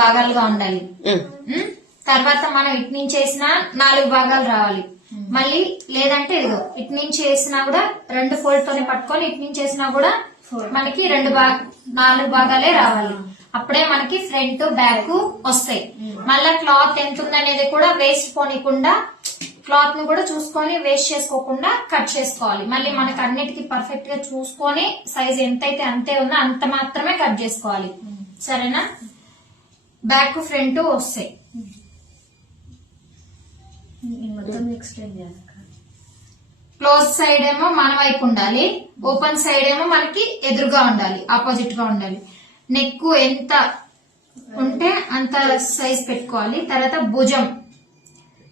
భాగాలుగా ఉండాలి. తర్వాత మనం ఇటు నుంచి వేసిన 4 భాగాలు రావాలి. మళ్ళీ లేదంటే ఇదిగో ఇటు నుంచి వేసినా కూడా 2 ఫోల్డ్ తోనే పట్టుకొని ఇటు నుంచి వేసినా కూడా మనకి 4 భాగాలే రావాలి. అప్పుడే మనకి ఫ్రంట్ బ్యాక్ వస్తాయి. మళ్ళా క్లాత్ ఎంత ఉందనేది కూడా వేస్ట్ పోనీకుండా క్లాత్ ను కూడా చూసుకొని వేస్ట్ చేసుకోకుండా కట్ చేసుకోవాలి. మళ్ళీ మనకి అన్నిటికీ పర్ఫెక్ట్ గా చూసుకొని సైజ్ ఎంతైతే అంతే ఉందో అంత మాత్రమే కట్ చేసుకోవాలి. సరేనా? బ్యాక్ ఫ్రంట్ వస్తాయి. క్లోజ్ సైడ్ ఏమో మన వైపు ఉండాలి, ఓపెన్ సైడ్ ఏమో మనకి ఎదురుగా ఉండాలి, ఆపోజిట్ గా ఉండాలి. నెక్ ఎంత ఉంటే అంత సైజ్ పెట్టుకోవాలి. తర్వాత భుజం,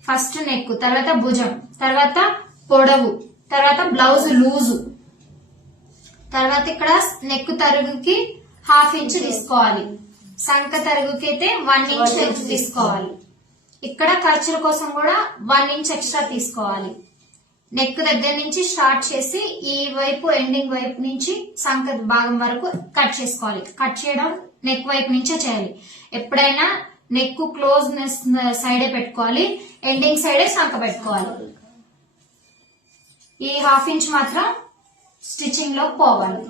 ఫస్ట్ నెక్, తర్వాత భుజం, తర్వాత పొడవు, తర్వాత బ్లౌజ్ లూజు, తర్వాత ఇక్కడ నెక్ తరుగుకి 1/2 ఇంచ్ తీసుకోవాలి. సంక తరుగుకి అయితే 1 ఇంచ్ ఎక్స్ట్రా తీసుకోవాలి. ఇక్కడ ఖర్చుల కోసం కూడా 1 ఇంచ్ ఎక్స్ట్రా తీసుకోవాలి. నెక్ దగ్గర నుంచి స్టార్ట్ చేసి ఈ వైపు ఎండింగ్ వైపు నుంచి సంక భాగం వరకు కట్ చేసుకోవాలి. కట్ చేయడం నెక్ వైపు నుంచే చేయాలి. ఎప్పుడైనా నెక్ క్లోజ్నెస్ సైడే పెట్టుకోవాలి, ఎండింగ్ సైడే సంక పెట్టుకోవాలి. ఈ 1/2 ఇంచ్ మాత్రం స్టిచ్చింగ్ లో పోవాలి.